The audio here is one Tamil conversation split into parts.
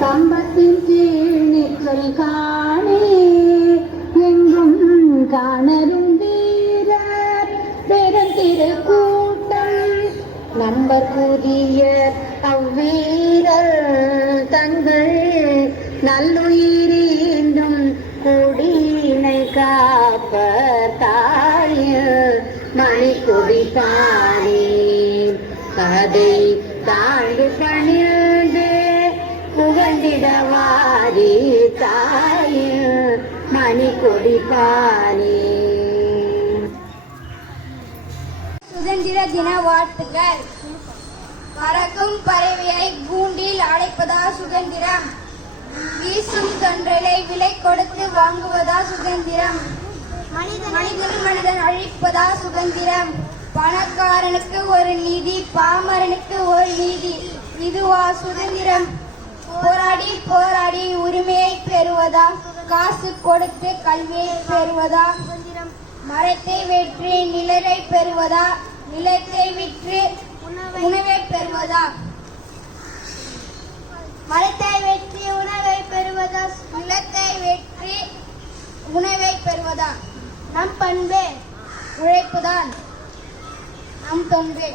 கம்பத்தின் கீழ் நிற்றல் காணே எங்கும் காணரும் வீரர் பெருந்திரு கூட்டம் நம்பர் புதிய அவ்வீரர் தங்கள் நல்லுயிரீண்டும் குடியினை காப்பர் தாழில் மணிக்கொடி பாடி கதை தாழ்ந்து பணிந்து புகழ்ந்திடவாரி தாழில் மணிக்கொடி பாடி. சுதந்திர தின வாழ்த்துக்கள். பறக்கும் பறவையை கூண்டில் அடைப்பதா சுதந்திரம்? வீசும் தொன்றலை விலை கொடுத்து வாங்குவதா சுதந்திரம்? மனிதன் அழிப்பதா சுதந்திரம்? பணக்காரனுக்கு ஒரு நீதி, பாமரனுக்கு ஒரு நீதி, இதுவா சுதந்திரம்? போராடி போராடி உரிமையை பெறுவதா, காசு கொடுத்து கல்வியை பெறுவதா? மரத்தை வெற்றி நிழலை பெறுவதா, நிலத்தை விற்று உணவை பெறுவதா? மரத்தை வெற்றி உணவை பெறுவதா, நிலத்தை வெற்றி உணவை பெறுவதா? நம் பண்பு உழைப்புதான், நம் தொண்டு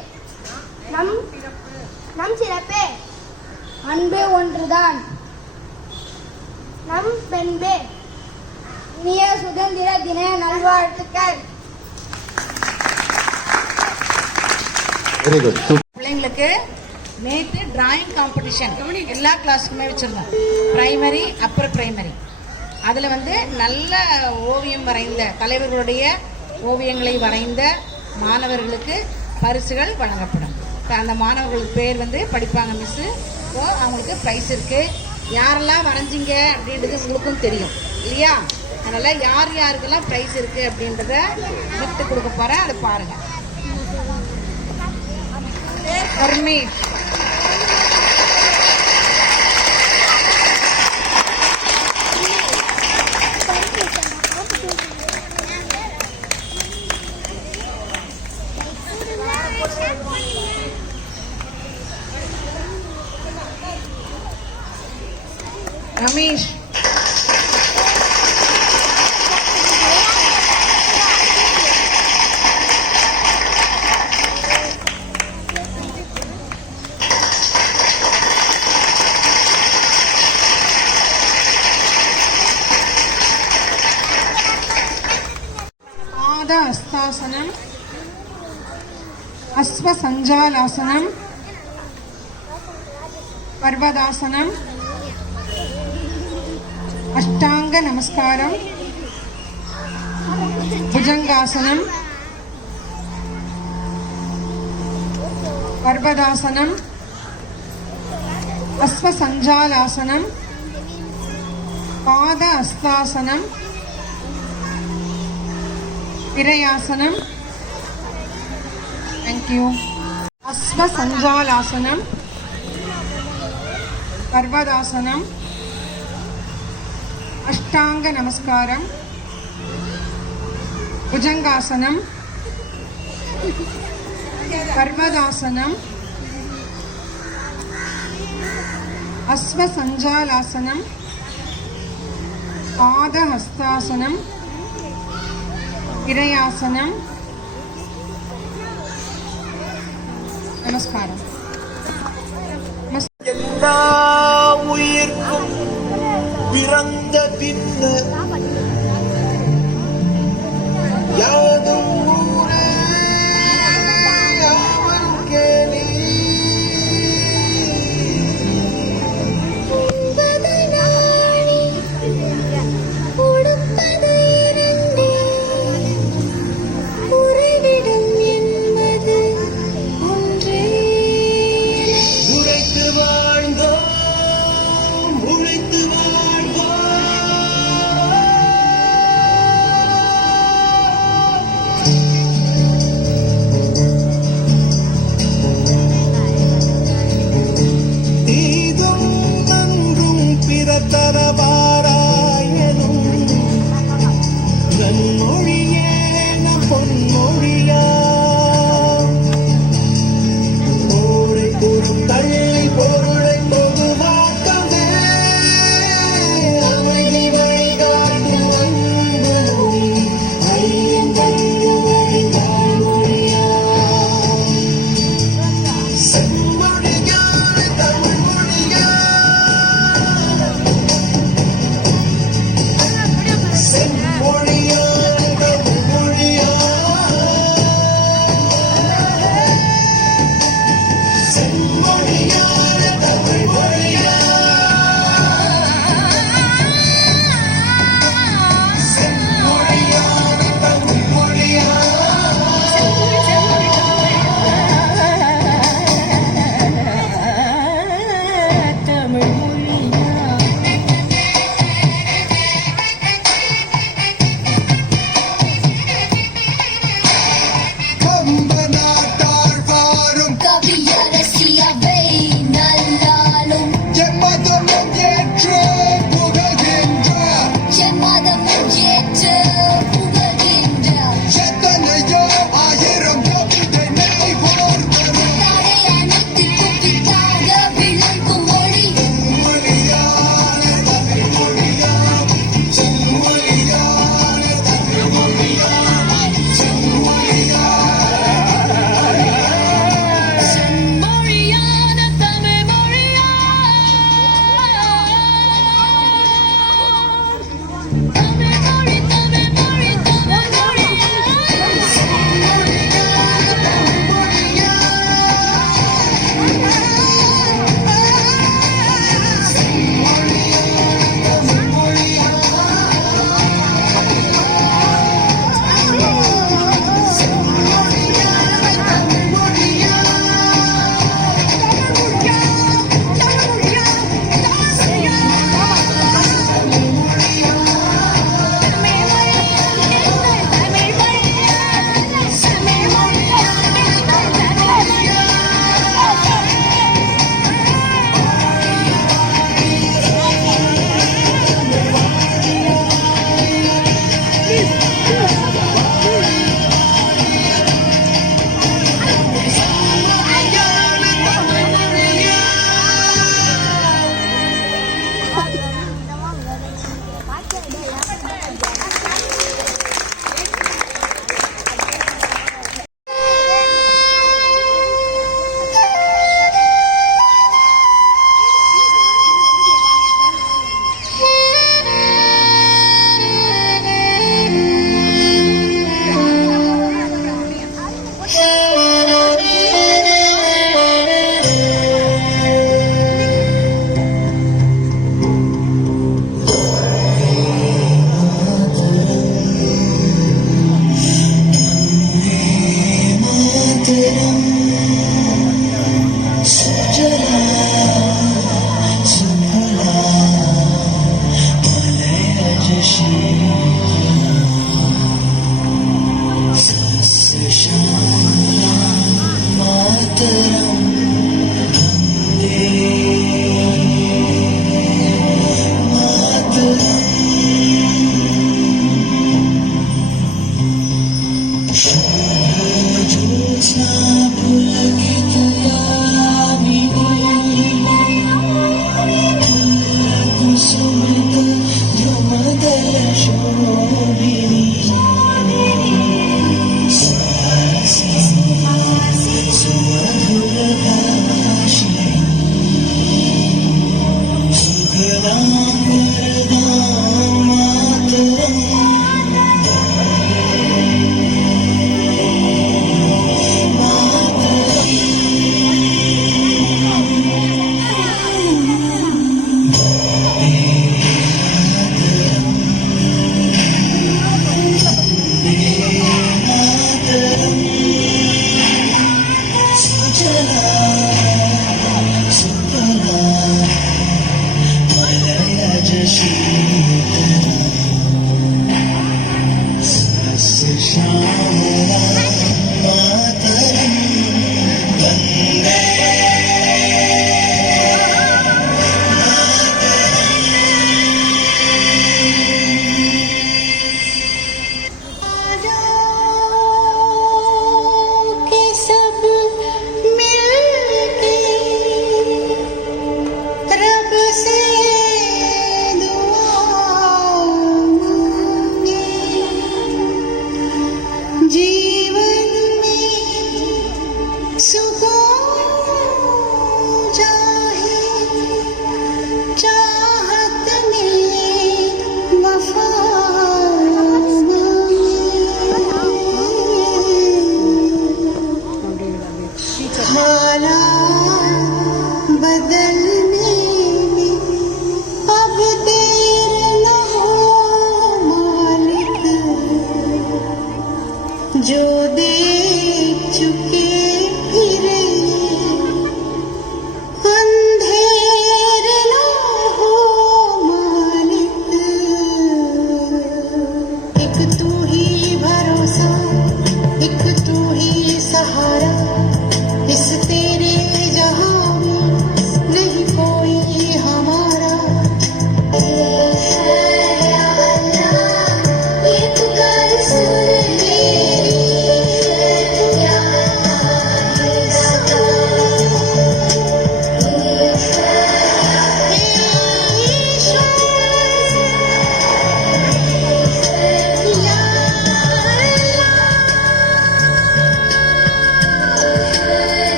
நம் சிறப்பு அன்பு ஒன்றுதான், நம் பண்பு. இனிய சுதந்திர தின நல்வாழ்த்துக்கள். பிள்ளைங்களுக்கு நேற்று டிராயிங் காம்படிஷன் எல்லா கிளாஸுக்குமே வச்சிருந்தோம். Primary, Appar primary. அதில் நல்ல ஓவியம் வரைந்த தலைவர்களுடைய ஓவியங்களை வரைந்த மாணவர்களுக்கு பரிசுகள் வழங்கப்படும். இப்போ அந்த மாணவர்களுக்கு பேர் படிப்பாங்க மிஸ்ஸு. ஸோ அவங்களுக்கு ப்ரைஸ் இருக்குது. யாரெல்லாம் வரைஞ்சிங்க அப்படின்றது உங்களுக்கும் தெரியும் இல்லையா? அதனால் யார் யாருக்கெல்லாம் ப்ரைஸ் இருக்குது அப்படின்றத கிஃப்ட் கொடுக்க போகிறேன். அதை பாருங்கள். ரமேஷ், ரமேஷ், हस्तासनम, अश्वसंजालासनम, पर्वतासनम, अष्टांग नमस्कारम, भुजंगासनम, पर्वतासनम, अश्वसंजालासनम, पाद हस्तासनम, विरयासनम, थैंक यू, अश्वसंजालासनम, पर्वतासनम, अष्टांग नमस्कारम, भुजंगासनम, पर्वतासनम, अश्वसंजालासनम, पादहस्तासनम, विरयासनम, नमस्कारम. எல்லா உயிர்க்கும் பிறந்த பின்னர் யாதும் ஊரே யாவன் கேளி. உரைத்து வாழ்ந்தோம் மதமும் ஏற்று புகழ்கின்ற எத்தனையோ ஆயிரம் கவிதை நினைவோர் தரும் மொழியான தமிழ் மொழியாம் செம்மொழியான தமிழ் மொழியாம் செம்மொழியான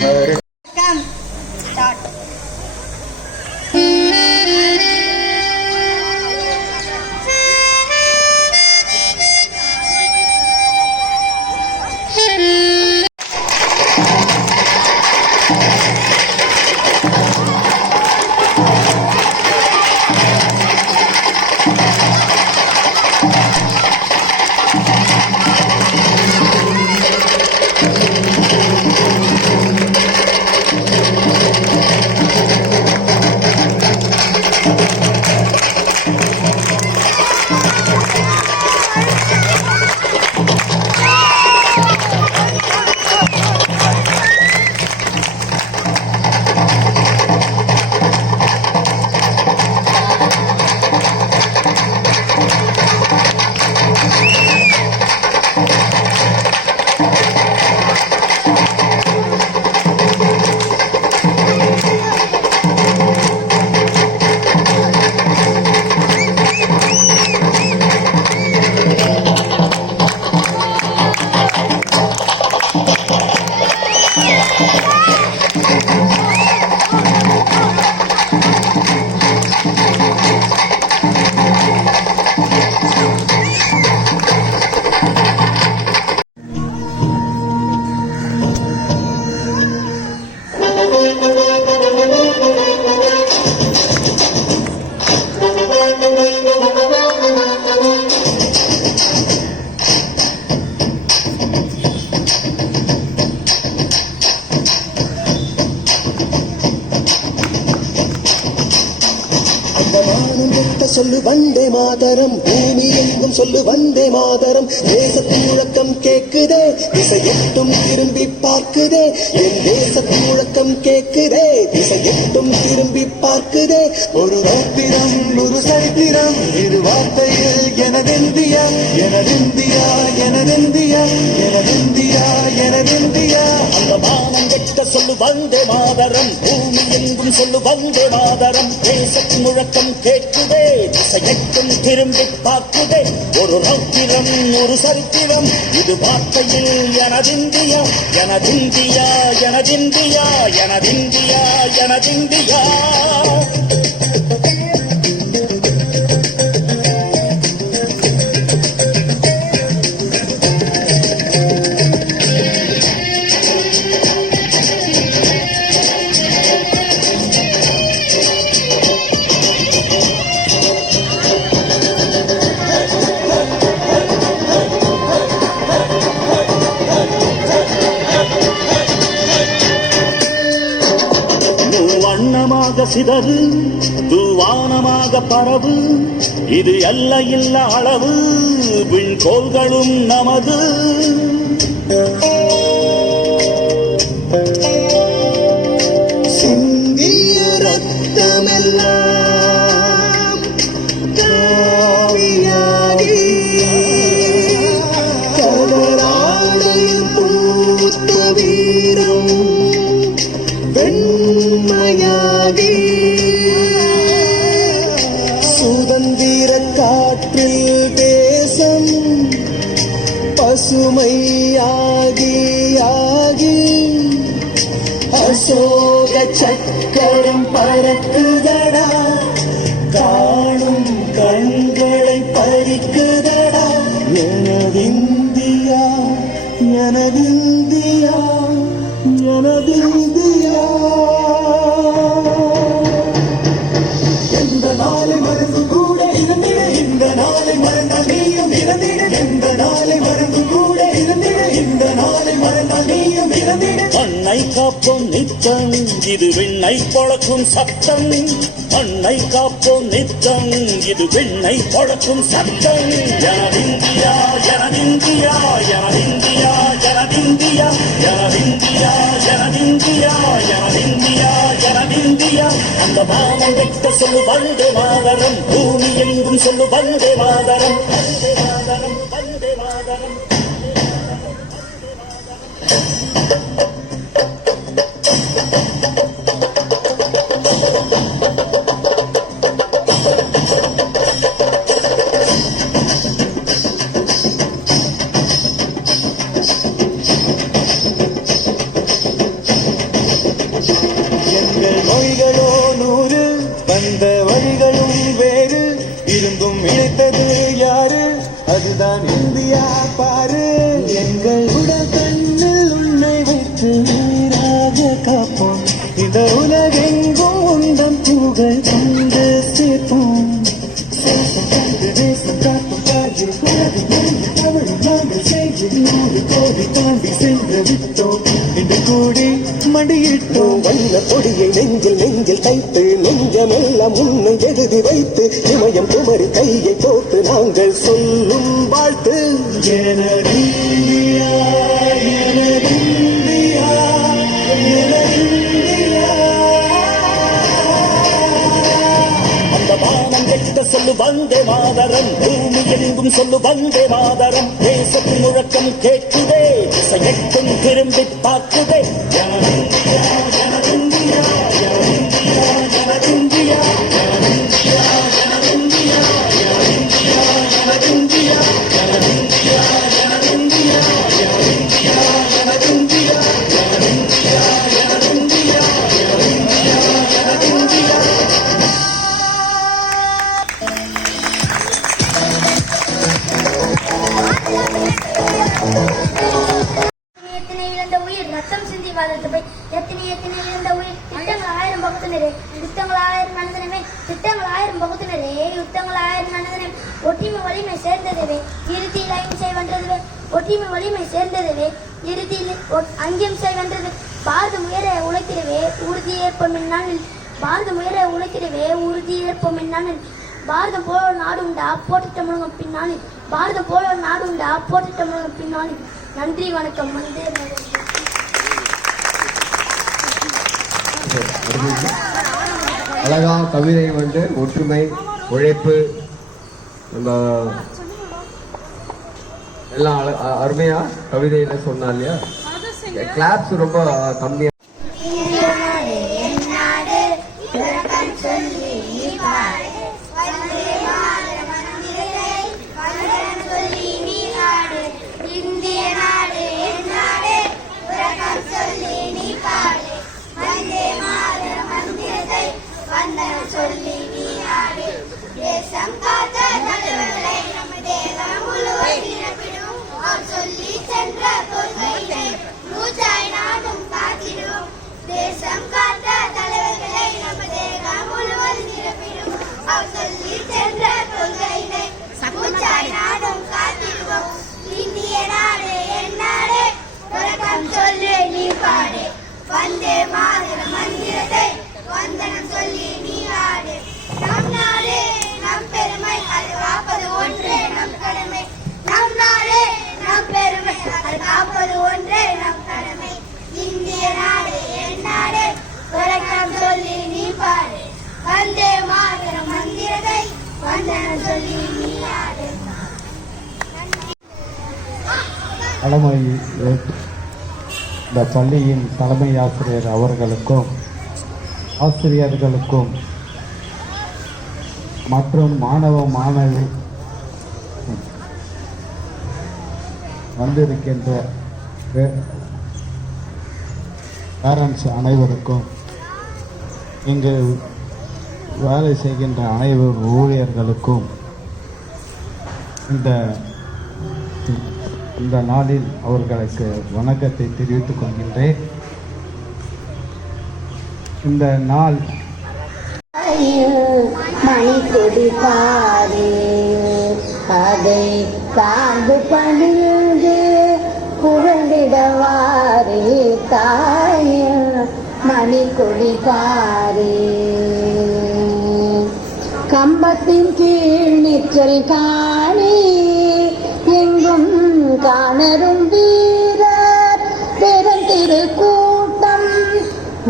Come. Start. சொல்லு வந்தே மாதரம், பூமி எங்கும் சொல்லு வந்தே மாதரம். தேசத்தின் முழக்கம் கேக்குதே, திசையெட்டும் திரும்பி பார்க்குதே. என் தேசத்தின் முழக்கம் கேக்குதே, திசையெட்டும் திரும்பி பார்க்குதே. ஒரு ராத்திரம் ஒரு சரித்திரம், இரு வார்த்தையில் எனதெந்தியா, எனதெந்தியா, எனதெந்தியா, எனதெந்தியா, எனதெந்தியா. அந்த வானம் வெட்ட சொல்லு வந்தே மாதரம், பூமி எங்கும் சொல்லு வந்தே மாதரம். தேசத்தின் முழக்கம் கேட்குதே, திசையெட்டும் திரும்பி பார்க்குதே. ஒரு ரௌத்திரம் ஒரு சரித்திரம், இது வார்த்தையில் எனதிந்தியா, எனதிந்தியா, எனதிந்தியா, எனதிந்தியா, எனதிந்தியா. வண்ணமாக சிதறு, தூவானமாக பரவு. இது அல்ல இல்ல அளவு, விண்கோள்களும் நமது. சிந்திய ரத்தமெல்லாம் காவியாகி, கதராடையில் பூத்த வீரம் வெண்மையாகி, சுதந்திர காற்றில் தேசம் பசுமையாகி ஆகி, அசோக சக்கரம் பறக்குதடா, காணும் கண்களை பறிக்குதடா. எனதிந்தியா, எனதிந்தியா, எனதிந்தியா. எந்த நாளை மறந்து கூட இருந்திட, இந்த நாளை மறந்தால் நீயும் இறந்திட. எந்த நாளை மறந்து கூட இருந்திட, இந்த நாளை மறந்தால் நீயும் இறந்திட. மண்ணை காப்போம் நித்தம், இது விண்ணை பொழக்கும் சத்தம். மண்ணை காப்போம் நித்தம், இது விண்ணை பொழக்கும் சத்தம். எனதிந்தியா, எனதிந்தியா, எனதிந்தியா, எனதிந்தியா, எனதிந்தியா, எனதிந்தியா, எனதிந்தியா, எனதிந்தியா. அந்த வானம் வெட்ட சொல்லு வந்தே மாதரம், பூமி எங்கும் சொல்லு வந்தே மாதரம். வந்தே மாதரம், வந்தே மாதரம். இதுதான் இந்தியா பாரு. எங்கள் உடல் கண்ணில் உன்னை வைத்து நீராக காப்போம். இந்த உலகெங்கும் உந்தன் புகழ் கொண்டு சேர்ப்போம். தேசம் கண்டு தேசம் காக்கும் காரில் உலகை கொண்டு தமிழ் நாங்கள் செய்து 100 கோடி தாண்டி சென்று விட்டோம். இன்று கூடி மடியிட்டோம். வண்ண கொடியை நெஞ்சில் நெஞ்சில் தைத்து நெஞ்சமெல்லாம் முன்னை எழுதி வைத்து இமயம் குமரி கையை போட்டு நாங்கள் சொல்லும் வாழ்த்து. எனதிந்தியா எனதிந்தியா எனதிந்தியா. அந்த வானம் எட்ட சொல்லு வந்தே மாதரம், பூமி எங்கும் சொல்லு வந்தே மாதரம். தேசத்தின் முழக்கம் கேட்குதே, திசையெட்டும் திரும்பி பார்க்குதே. ஜனதிந்தியா ஜனதிந்தியா ஜனதிந்தியா ஜனதிந்தியா ஜனதிந்தியா ஜனதிந்தியா ஜனதிந்தியா ஜனதிந்தியா ஜனதிந்தியா ஜனதிந்தியா ஜனதிந்தியா ஜனதிந்தியா ஜனதிந்தியா ஜனதிந்தியா ஜனதிந்தியா ஜனதிந்தியா. எத்தனை இழந்த உயிர் ரத்தம் சிந்தி வாழ்த்து போய் எத்தனை எத்தனை இழந்த உயிர் யுத்தங்கள் 1000 பகுத்தினரே யுத்தங்கள் 1000 நடந்தனவே யுத்தங்கள் 1000 பகுத்தினரே யுத்தங்கள் 1000 நடந்தனவே ஒற்றுமை வலிமை சேர்ந்ததுவே இறுதியில் அகிம்சை வென்றதுவே ஒற்றுமை வலிமை சேர்ந்ததுவே இறுதியில் அங்கிம்சை வென்றது. பாரதம் உயர உழைத்திடவே உறுதி ஏற்போம் இந்நாளில் பாரதம் உயர உழைத்திடவே உறுதி ஏற்போம் இந்நாளில். பாரதம் போல நாடு உண்டா போட்டிட்ட முழங்கும் பின்னாளில் பாரதம் போல நாடு உண்டா போட்டிட்ட முழங்கும் பின்னாளில். நன்றி வணக்கம். வந்தே அழகா கவிதை வந்து ஒற்றுமை உழைப்பு நம்ம எல்லாம் அருமையா கவிதையில சொன்னா இல்லையா. கிளாப்ஸ் ரொம்ப கம்மியா. வந்தே மாதர மந்திரத்தை வந்தனம் சொல்லி நீ ஆடு. நம் நாடு நம் பெருமை அது காப்பது ஒன்றே நம் கடமை. நம் நாடு நம் பெருமை அது காப்பது ஒன்றே நம் கடமை. இந்திய நாடு என் நாடு வணக்கம் சொல்லி நீ பாடு. வந்தே மாதர மந்திரத்தை வந்தனம் சொல்லி நீ ஆடு. தலைமை இந்த பள்ளியின் தலைமை ஆசிரியர் அவர்களுக்கும் ஆசிரியர்களுக்கும் மற்றும் மாணவி வந்திருக்கின்ற பேரண்ட்ஸ் அனைவருக்கும், இங்கு வேலை செய்கின்ற அனைவர் ஊழியர்களுக்கும் இந்த நாளில் அவர்களுக்கு வணக்கத்தை தெரிவித்துக் கொள்கின்றேன். இந்த நாள் மணிக்கொடி பாரு அதை சார்ந்து பணிந்து புகழ்ந்திடவாரே தாய மணிக்கொடி பாரு. கம்பத்தின் கீழ் நிற்றல் காணி எங்கும் காணரும் வீரர் பெருந்திருக்கூட்டம்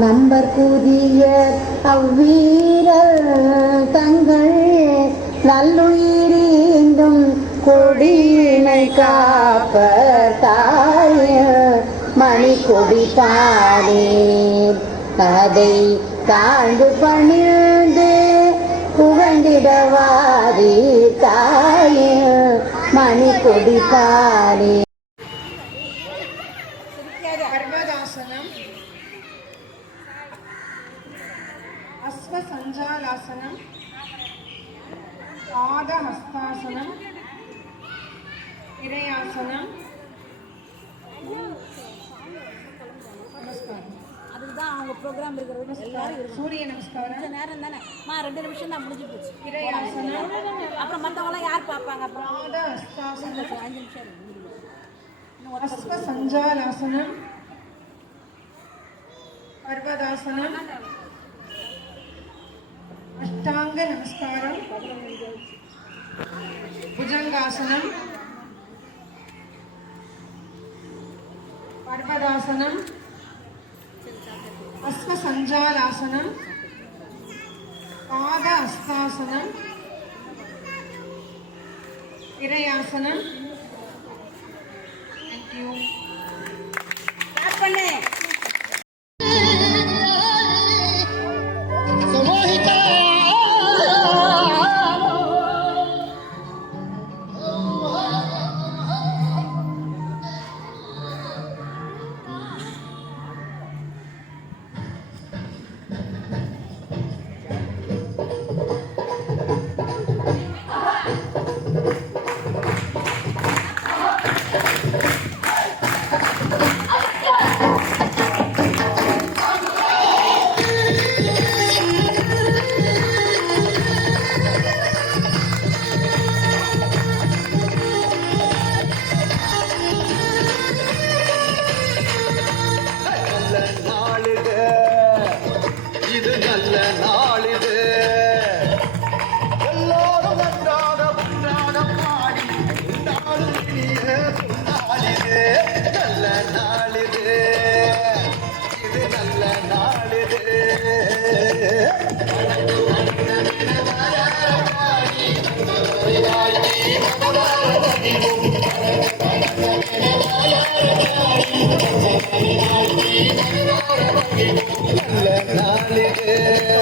நம்பர் புதிய அவ்வீரர் தங்கள் நல்லுயிரீந்தும் கொடியினை காப்பர் தாய மணிக்கொடி பாடே அதை தாழ்ந்து பணிந்து புகழ்ந்திடவாரி தாய மணிக்கொடி பாடே. பர்வதாசனம், அஸ்வசஞ்சாலாசனம், பாதஹஸ்தாசனம், இரையாசனம். நமஸ்காரம். அதுதான் அவங்க ப்ரோக்ராம் இருக்கிற எல்லாரும் சூரிய நமஸ்காரம். கொஞ்ச நேரம் தானே 2 நிமிஷம் தான் முடிஞ்சு போச்சு. இரையாசனம். அப்புறம் மற்றவங்களாம் யார் பார்ப்பாங்க? அப்புறம் பாத ஹஸ்தாசனம். 5 நிமிஷம் இருக்கு. அஸ்வ சஞ்சாலாசனம். பர்வதாசனம். அஷ்டாங்க நமஸ்காரம். புஜங்காசனம். பர்வதாசனம். அஸ்வ சஞ்சாலாசனம். பாத ஹஸ்தாசனம். இரையாசனம். Thank you. ஸ்டார்ட் பண்ணு. நல்ல நாளிது, இது நல்ல நாளிது. எல்லாரும் நன்றாக ஒன்றாக பாடி உண்டாலும் இனிய நாளிது. நல்ல நாளிது, இது நல்ல நாளிது. நல்ல நாளிது.